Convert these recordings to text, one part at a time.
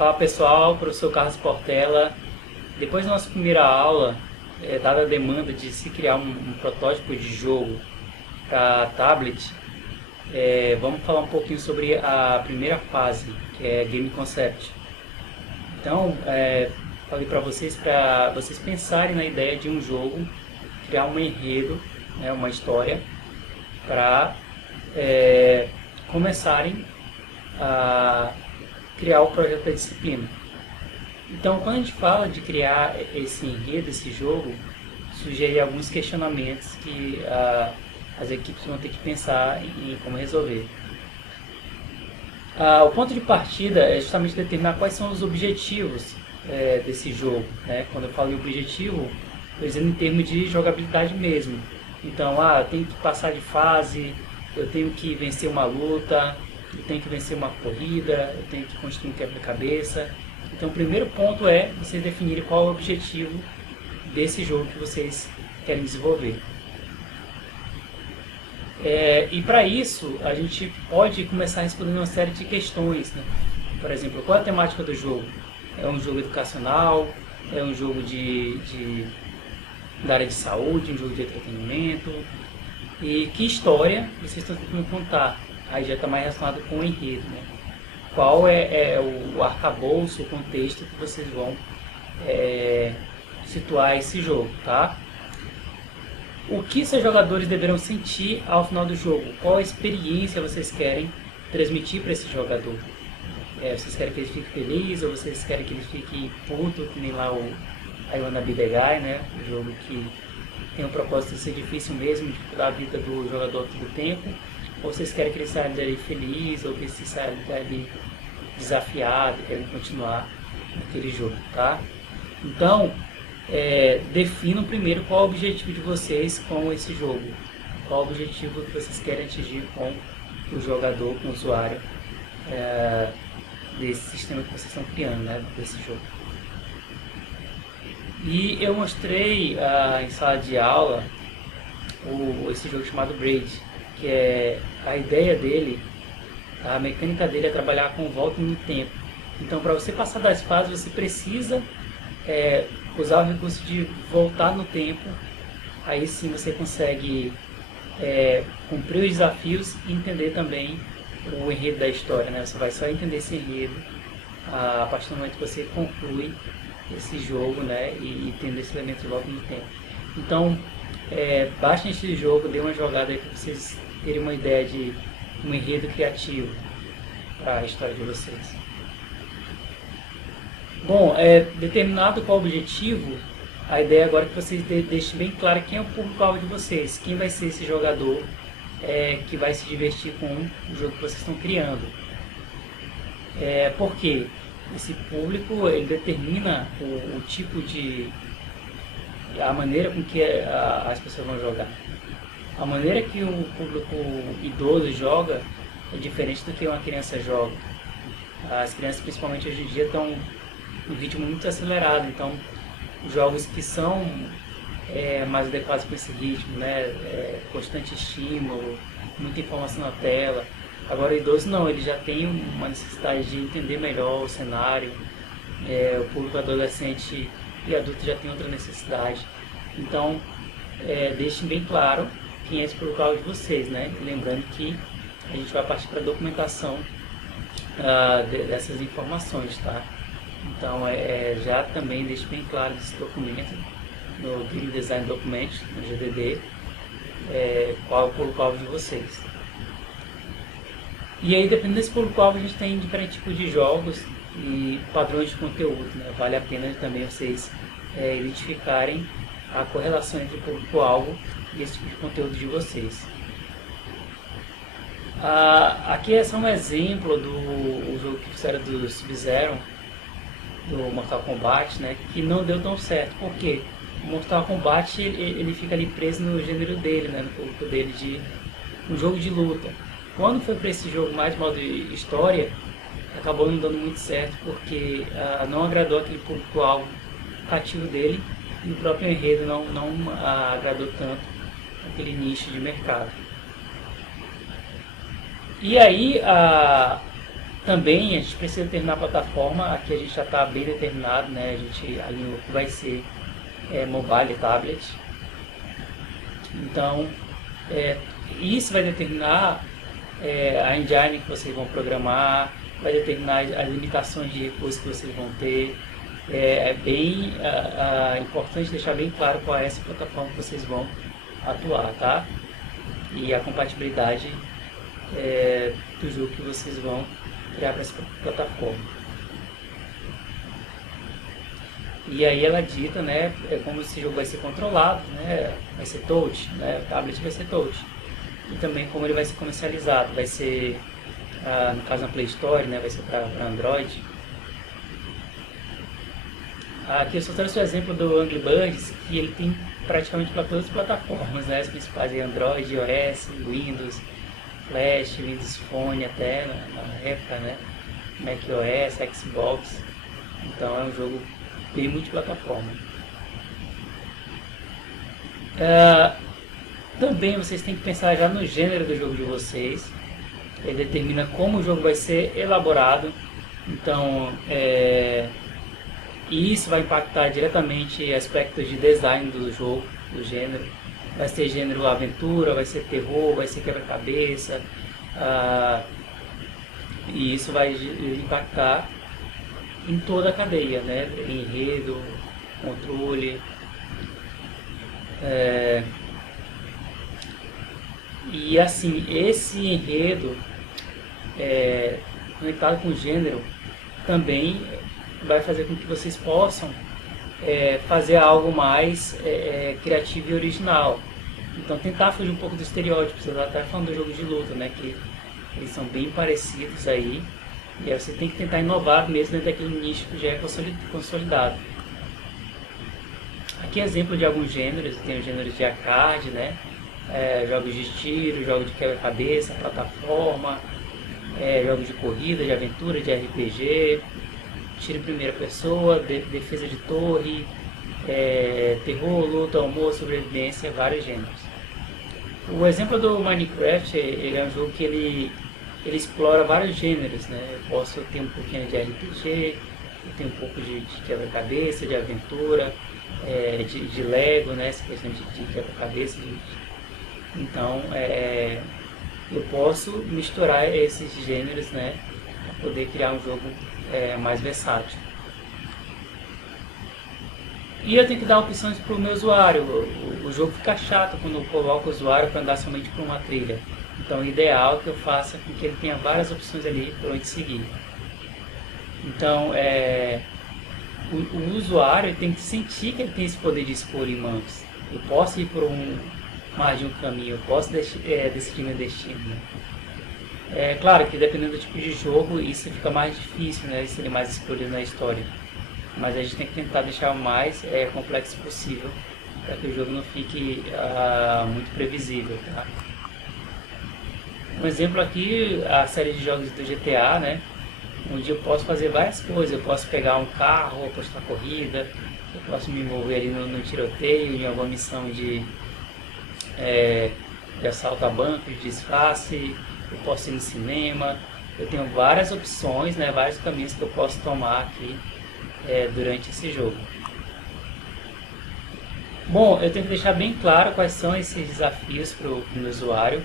Fala pessoal, professor Carlos Portela. Depois da nossa primeira aula, dada a demanda de se criar um protótipo de jogo para tablet, vamos falar um pouquinho sobre a primeira fase, que é Game Concept. Então, falei para vocês pensarem na ideia de um jogo, criar um enredo, né, uma história, para começarem a criar o projeto da disciplina. Então, quando a gente fala de criar esse enredo, esse jogo, surgem alguns questionamentos que as equipes vão ter que pensar em como resolver. O ponto de partida é justamente determinar quais são os objetivos desse jogo, né? Quando eu falo em objetivo, estou dizendo em termos de jogabilidade mesmo. Então, eu tenho que passar de fase, eu tenho que vencer uma luta, eu tenho que vencer uma corrida, eu tenho que construir um quebra-cabeça. Então o primeiro ponto é vocês definirem qual é o objetivo desse jogo que vocês querem desenvolver. E para isso a gente pode começar respondendo uma série de questões, né? Por exemplo, qual é a temática do jogo? É um jogo educacional? É um jogo da área de saúde? Um jogo de entretenimento? E que história vocês estão tentando contar? Aí já está mais relacionado com o enredo, né? Qual é o arcabouço, o contexto que vocês vão situar esse jogo, tá? O que seus jogadores deverão sentir ao final do jogo? Qual a experiência vocês querem transmitir para esse jogador? Vocês querem que ele fique feliz ou vocês querem que ele fique puto, que nem lá o I Wanna Be The Guy, né? O jogo que tem o propósito de ser difícil mesmo, de mudar a vida do jogador todo o tempo. Ou vocês querem que ele saia dali feliz, ou que ele saia dali desafiado, querem continuar naquele jogo, tá? Então, definam primeiro qual é o objetivo de vocês com esse jogo. Qual é o objetivo que vocês querem atingir com o jogador, com o usuário desse sistema que vocês estão criando, né, desse jogo. E eu mostrei em sala de aula esse jogo chamado Braid, que a ideia dele, a mecânica dele é trabalhar com volta no tempo. Então, para você passar das fases, você precisa usar o recurso de voltar no tempo. Aí sim você consegue cumprir os desafios e entender também o enredo da história, né? Você vai só entender esse enredo a partir do momento que você conclui esse jogo, né? E entender esse elemento de volta no tempo. Então, baixem esse jogo, dê uma jogada aí para vocês terem uma ideia de um enredo criativo para a história de vocês. Bom, determinado qual o objetivo, a ideia agora é que vocês deixem bem claro quem é o público-alvo de vocês, quem vai ser esse jogador que vai se divertir com o jogo que vocês estão criando. Porque esse público ele determina o tipo a maneira com que as pessoas vão jogar. A maneira que o público idoso joga é diferente do que uma criança joga. As crianças, principalmente hoje em dia, estão em ritmo muito acelerado, então jogos que são mais adequados com esse ritmo, né? Constante estímulo, muita informação na tela. Agora o idoso não, ele já tem uma necessidade de entender melhor o cenário, o público adolescente e adulto já tem outra necessidade. Então, deixem bem claro quem é esse público-alvo de vocês, né? Lembrando que a gente vai partir para a documentação dessas informações, tá? Então, já também deixe bem claro esse documento, no Game Design Document, no GDD, qual é o público-alvo de vocês. E aí, dependendo desse público-alvo, a gente tem diferentes tipos de jogos e padrões de conteúdo, né? Vale a pena também vocês identificarem a correlação entre o público-alvo e esse tipo de conteúdo de vocês. Aqui é só um exemplo do jogo que fizeram do Sub-Zero, do Mortal Kombat, né, que não deu tão certo. Por quê? O Mortal Kombat ele fica ali preso no gênero dele, né, no público dele de um jogo de luta. Quando foi para esse jogo mais modo história, acabou não dando muito certo porque não agradou aquele público-alvo cativo dele e o próprio enredo não agradou tanto aquele nicho de mercado. E aí Também a gente precisa terminar a plataforma, aqui a gente já está bem determinado, né? A gente alinhou que vai ser mobile e tablet. Então, isso vai determinar a engine que vocês vão programar, vai determinar as limitações de recursos que vocês vão ter. É bem importante deixar bem claro qual é essa plataforma que vocês vão atuar, tá? E a compatibilidade do jogo que vocês vão criar para essa plataforma. E aí ela dita, né, como esse jogo vai ser controlado, né, vai ser touch, né, o tablet vai ser touch. E também como ele vai ser comercializado, vai ser, no caso na Play Store, né, vai ser para Android. Aqui eu só trouxe o exemplo do Angry Birds, que ele tem praticamente para todas as plataformas, né, as principais, Android, iOS, Windows, Flash, Windows Phone até, na época, né, macOS, Xbox. Então é um jogo bem multiplataforma. Também vocês têm que pensar já no gênero do jogo de vocês. Ele determina como o jogo vai ser elaborado. Então, e isso vai impactar diretamente aspectos de design do jogo, do gênero. Vai ser gênero aventura, vai ser terror, vai ser quebra-cabeça. E isso vai impactar em toda a cadeia, né? Enredo, controle. E assim, esse enredo conectado com o gênero também vai fazer com que vocês possam fazer algo mais criativo e original. Então tentar fugir um pouco do estereótipo. Você está até falando do jogo de luta, né? Que eles são bem parecidos aí. E aí você tem que tentar inovar mesmo dentro daquele nicho que já é consolidado. Aqui é exemplo de alguns gêneros. Tem os gêneros de arcade, né? Jogos de tiro, jogos de quebra-cabeça, plataforma, jogos de corrida, de aventura, de RPG, tiro em primeira pessoa, defesa de torre, terror, luta, humor, sobrevivência, vários gêneros. O exemplo do Minecraft, ele é um jogo que ele explora vários gêneros, né? Eu posso ter um pouquinho de RPG, eu tenho um pouco de quebra-cabeça, de aventura, de Lego, né? Essa questão de quebra-cabeça. Então, eu posso misturar esses gêneros, né? Para poder criar um jogo mais versátil. E eu tenho que dar opções para o meu usuário. O jogo fica chato quando eu coloco o usuário para andar somente por uma trilha. Então o ideal é que eu faça com que ele tenha várias opções ali para onde seguir. Então o usuário tem que sentir que ele tem esse poder de escolha em mãos. Eu posso ir por mais de um caminho, eu posso decidir meu destino. É claro que dependendo do tipo de jogo isso fica mais difícil, né, ser mais escolhido na história. Mas a gente tem que tentar deixar o mais complexo possível para que o jogo não fique muito previsível, tá? Um exemplo aqui, a série de jogos do GTA, né? Onde eu posso fazer várias coisas. Eu posso pegar um carro, apostar corrida, eu posso me envolver ali no tiroteio, em alguma missão de assalto a banco, de disfarce, eu posso ir no cinema. Eu tenho várias opções, né? Vários caminhos que eu posso tomar aqui durante esse jogo. Bom, eu tenho que deixar bem claro quais são esses desafios para o meu usuário.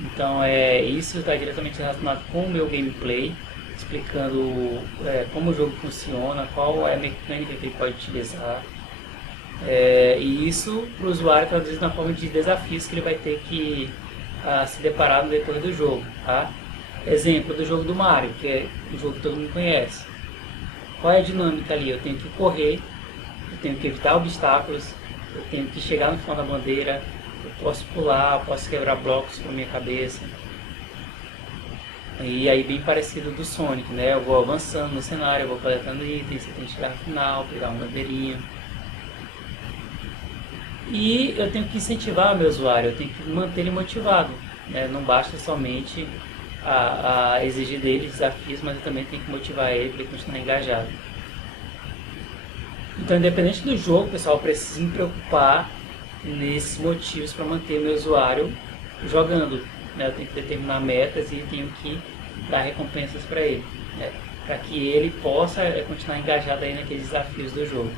Então isso está diretamente relacionado com o meu gameplay, explicando como o jogo funciona, qual é a mecânica que ele pode utilizar. E isso para o usuário traduzido na forma de desafios que ele vai ter que se deparar no decorrer do jogo. Tá? Exemplo do jogo do Mario, que é um jogo que todo mundo conhece. Qual é a dinâmica ali? Eu tenho que correr, eu tenho que evitar obstáculos, eu tenho que chegar no final da bandeira, eu posso pular, posso quebrar blocos com a minha cabeça. E aí bem parecido do Sonic, né? Eu vou avançando no cenário, eu vou coletando itens, eu tenho que chegar no final, pegar uma bandeirinha. E eu tenho que incentivar o meu usuário, eu tenho que manter ele motivado, né? Não basta somente a exigir dele desafios, mas eu também tenho que motivar ele para ele continuar engajado. Então, independente do jogo, pessoal, eu preciso me preocupar nesses motivos para manter o meu usuário jogando, né? Eu tenho que determinar metas e tenho que dar recompensas para ele, né? Para que ele possa continuar engajado aí naqueles desafios do jogo.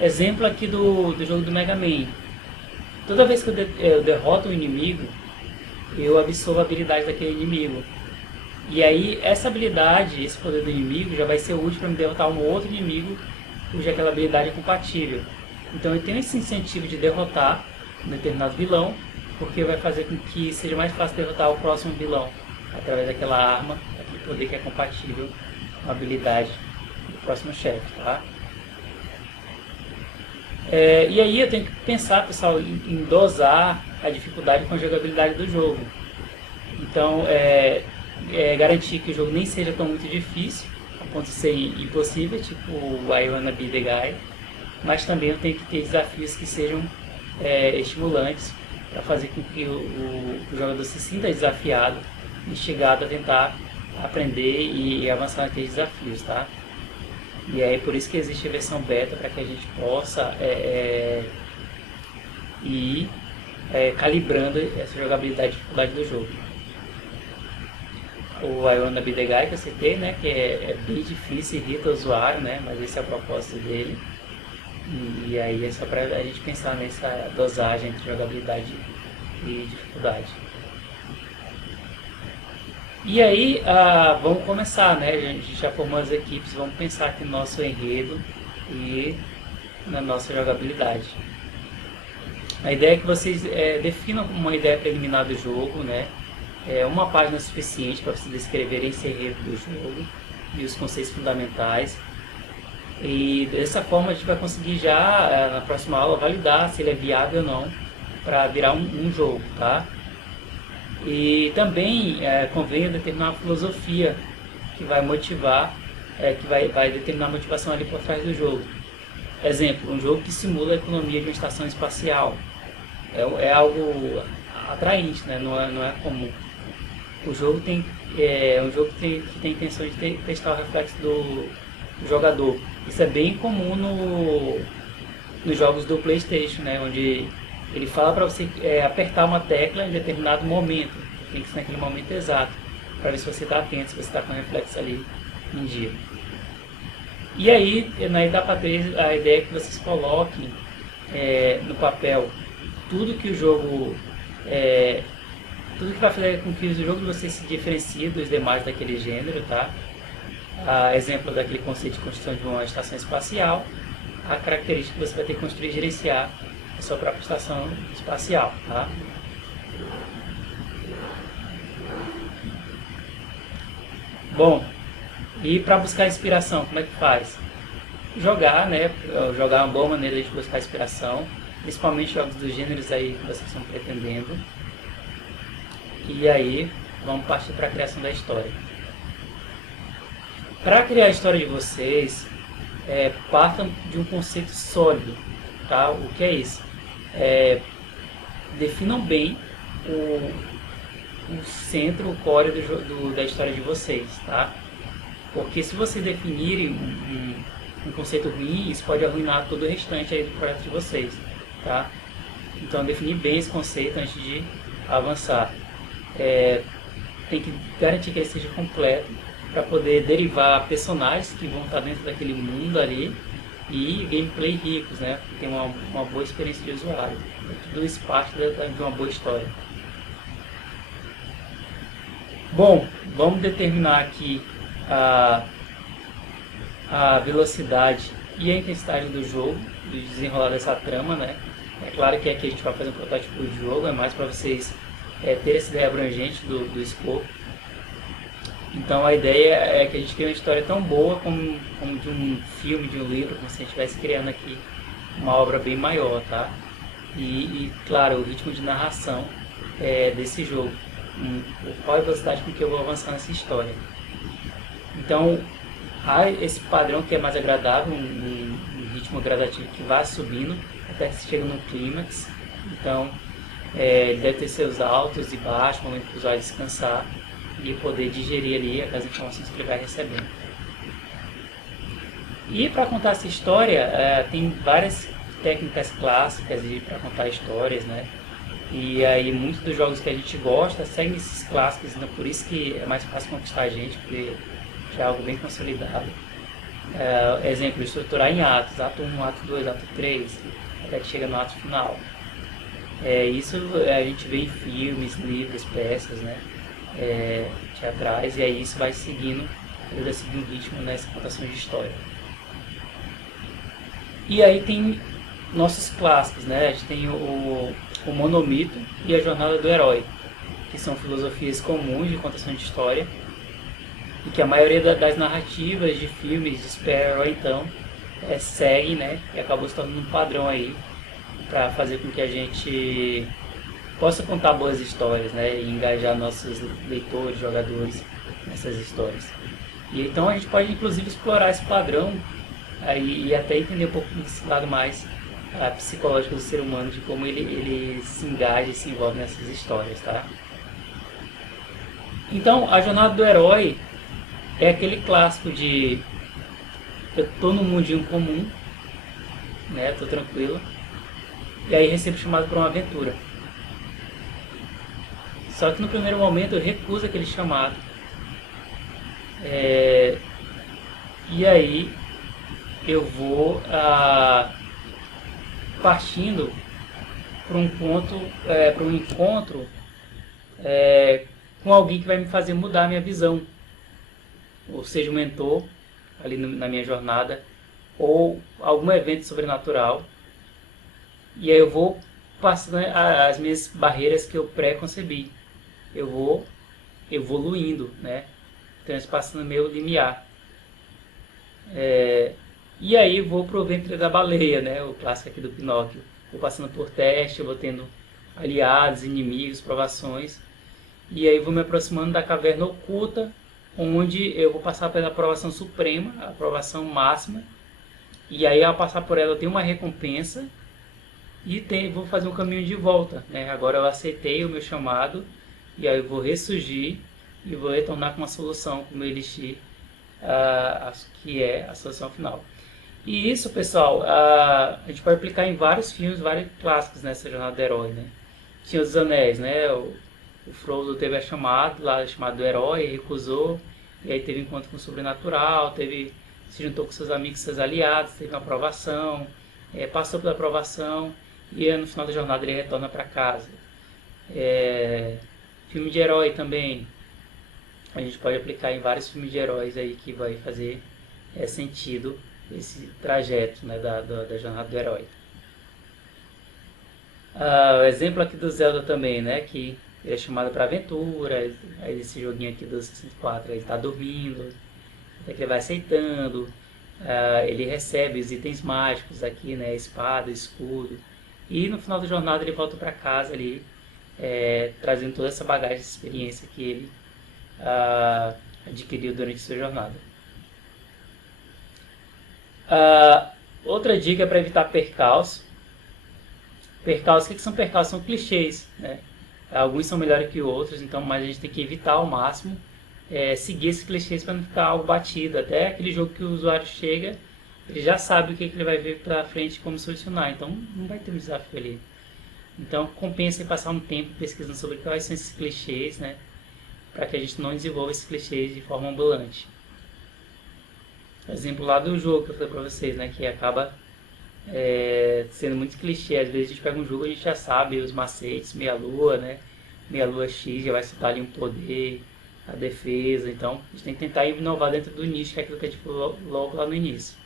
Exemplo aqui do jogo do Mega Man. Toda vez que eu derroto um inimigo, eu absorvo a habilidade daquele inimigo. E aí essa habilidade, esse poder do inimigo já vai ser útil para me derrotar um outro inimigo cuja aquela habilidade é compatível. Então eu tenho esse incentivo de derrotar um determinado vilão, porque vai fazer com que seja mais fácil derrotar o próximo vilão através daquela arma, aquele poder que é compatível com a habilidade do próximo chefe, tá? E aí eu tenho que pensar, pessoal, em dosar a dificuldade com a jogabilidade do jogo. Então, garantir que o jogo nem seja tão muito difícil, a ponto de ser impossível, tipo I Wanna Be The Guy, mas também eu tenho que ter desafios que sejam estimulantes para fazer com que o jogador se sinta desafiado, instigado a tentar aprender e avançar naqueles desafios, tá? E é por isso que existe a versão beta, para que a gente possa ir calibrando essa jogabilidade e dificuldade do jogo. O I Wanna Be The Guy que eu citei, né, que é bem difícil e irrita o usuário, né, mas esse é o propósito dele. E aí é só para a gente pensar nessa dosagem entre jogabilidade e dificuldade. E aí, vamos começar, né? A gente já formou as equipes, vamos pensar aqui no nosso enredo e na nossa jogabilidade. A ideia é que vocês definam uma ideia preliminar do jogo, né? Uma página suficiente para vocês descreverem esse enredo do jogo e os conceitos fundamentais. E dessa forma a gente vai conseguir já, na próxima aula, validar se ele é viável ou não para virar um jogo, tá? E também convém determinar uma filosofia que vai motivar, que vai determinar a motivação ali por trás do jogo. Exemplo, um jogo que simula a economia de uma estação espacial. É algo atraente, né? Não é comum. O jogo é um jogo que tem a intenção de testar o reflexo do jogador. Isso é bem comum nos jogos do PlayStation, né? Onde ele fala para você apertar uma tecla em determinado momento. Tem que ser naquele momento exato, para ver se você está atento, se você está com o reflexo ali em dia. E aí, na etapa 3, a ideia é que vocês coloquem no papel tudo que o jogo... tudo que vai fazer com que o jogo de vocês se diferencie dos demais daquele gênero, tá? Exemplo daquele conceito de construção de uma estação espacial, a característica que você vai ter que construir e gerenciar a sua própria estação espacial, tá? Bom, e para buscar inspiração, como é que faz? Jogar, né? Jogar é uma boa maneira de buscar inspiração, principalmente jogos dos gêneros aí que vocês estão pretendendo. E aí, vamos partir para a criação da história. Para criar a história de vocês, partam de um conceito sólido, tá? O que é isso? Definam bem o centro, o core da história de vocês, tá? Porque se vocês definirem um conceito ruim, isso pode arruinar todo o restante aí do projeto de vocês, tá? Então, definir bem esse conceito antes de avançar. Tem que garantir que ele seja completo para poder derivar personagens que vão estar dentro daquele mundo ali e gameplay ricos, né? Tem uma boa experiência de usuário. Tudo isso parte de uma boa história. Bom, vamos determinar aqui a velocidade e a intensidade do jogo, do desenrolar dessa trama, né? É claro que aqui a gente vai fazer um protótipo de jogo, é mais para vocês terem essa ideia abrangente do escopo. Então a ideia é que a gente crie uma história tão boa como de um filme, de um livro, como se a gente estivesse criando aqui uma obra bem maior, tá? E claro, o ritmo de narração desse jogo. Qual é a velocidade com que eu vou avançar nessa história. Então, há esse padrão que é mais agradável, um ritmo gradativo que vai subindo até que chega no clímax. Então, ele deve ter seus altos e baixos, momento para o usuário descansar e poder digerir ali as informações que ele vai recebendo. E para contar essa história, tem várias técnicas clássicas para contar histórias, né? E aí muitos dos jogos que a gente gosta seguem esses clássicos, então por isso que é mais fácil conquistar a gente, porque já é algo bem consolidado. Exemplo, estruturar em atos, ato 1, ato 2, ato 3, até que chega no ato final. Isso a gente vê em filmes, livros, peças, né? Teatrais, e aí isso vai seguindo, ele vai seguindo um ritmo nessa contação de história. E aí tem nossos clássicos, né? A gente tem o monomito e a jornada do herói, que são filosofias comuns de contação de história, e que a maioria das narrativas de filmes de super-herói, então, segue, né? E acabou se tornando um padrão aí, para fazer com que a gente possa contar boas histórias, né? E engajar nossos leitores, jogadores nessas histórias. E então a gente pode inclusive explorar esse padrão aí, e até entender um pouco desse lado mais psicológico do ser humano, de como ele se engaja e se envolve nessas histórias, tá? Então, a jornada do herói é aquele clássico de eu tô num mundinho comum, né? Tô tranquilo, e aí recebo chamado para uma aventura. Só que no primeiro momento eu recuso aquele chamado. E aí eu vou partindo para um encontro com alguém que vai me fazer mudar a minha visão. Ou seja, um mentor ali na minha jornada, ou algum evento sobrenatural. E aí eu vou passando as minhas barreiras que eu pré-concebi. Eu vou evoluindo, né? Transpassando meu limiar. E aí vou pro ventre da baleia, né? O clássico aqui do Pinóquio. Vou passando por teste, vou tendo aliados, inimigos, provações. E aí vou me aproximando da caverna oculta, onde eu vou passar pela aprovação suprema, a aprovação máxima. E aí ao passar por ela eu tenho uma recompensa e vou fazer um caminho de volta, né? Agora eu aceitei o meu chamado e aí eu vou ressurgir e vou retornar com uma solução, com o meu elixir, que é a solução final. E isso, pessoal, a gente pode aplicar em vários filmes, vários clássicos nessa jornada do herói, né? Senhor dos Anéis, né? O Frodo teve a chamada do herói, recusou, e aí teve encontro com o sobrenatural, se juntou com seus amigos, seus aliados, teve uma aprovação, passou pela aprovação, e no final da jornada ele retorna para casa. Filme de herói também, a gente pode aplicar em vários filmes de heróis aí que vai fazer sentido esse trajeto, né, da jornada do herói. O exemplo aqui do Zelda também, né, que ele é chamado para aventura, aí esse joguinho aqui do 64, ele está dormindo, até que ele vai aceitando, ele recebe os itens mágicos aqui, né, espada, escudo, e no final da jornada ele volta para casa ali, trazendo toda essa bagagem, essa experiência que ele adquiriu durante sua jornada. Outra dica para evitar percalço. Percalços, o que são percalços? São clichês, né? Alguns são melhores que outros, então, mas a gente tem que evitar ao máximo seguir esses clichês para não ficar algo batido. Até aquele jogo que o usuário chega, ele já sabe o que ele vai ver para frente e como solucionar, então não vai ter um desafio ali. Então compensa em passar um tempo pesquisando sobre quais são esses clichês, né? Para que a gente não desenvolva esses clichês de forma ambulante. Exemplo lá do jogo que eu falei para vocês, né? Que acaba sendo muito clichê. Às vezes a gente pega um jogo e a gente já sabe os macetes, meia-lua, né? Meia-lua X já vai soltar ali um poder, a defesa. Então a gente tem que tentar inovar dentro do nicho, que é aquilo que a gente falou logo lá no início.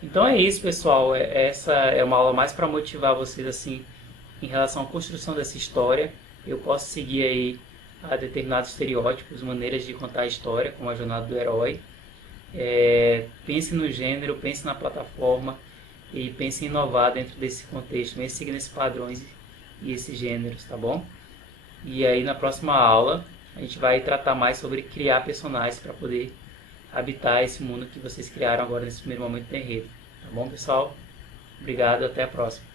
Então é isso, pessoal. Essa é uma aula mais para motivar vocês assim em relação à construção dessa história. Eu posso seguir aí a determinados estereótipos, maneiras de contar a história, como a jornada do herói. Pense no gênero, pense na plataforma e pense em inovar dentro desse contexto, mesmo seguindo esses padrões e esses gêneros, tá bom? E aí na próxima aula a gente vai tratar mais sobre criar personagens para poder habitar esse mundo que vocês criaram agora nesse primeiro momento do enredo. Tá bom, pessoal? Obrigado, até a próxima.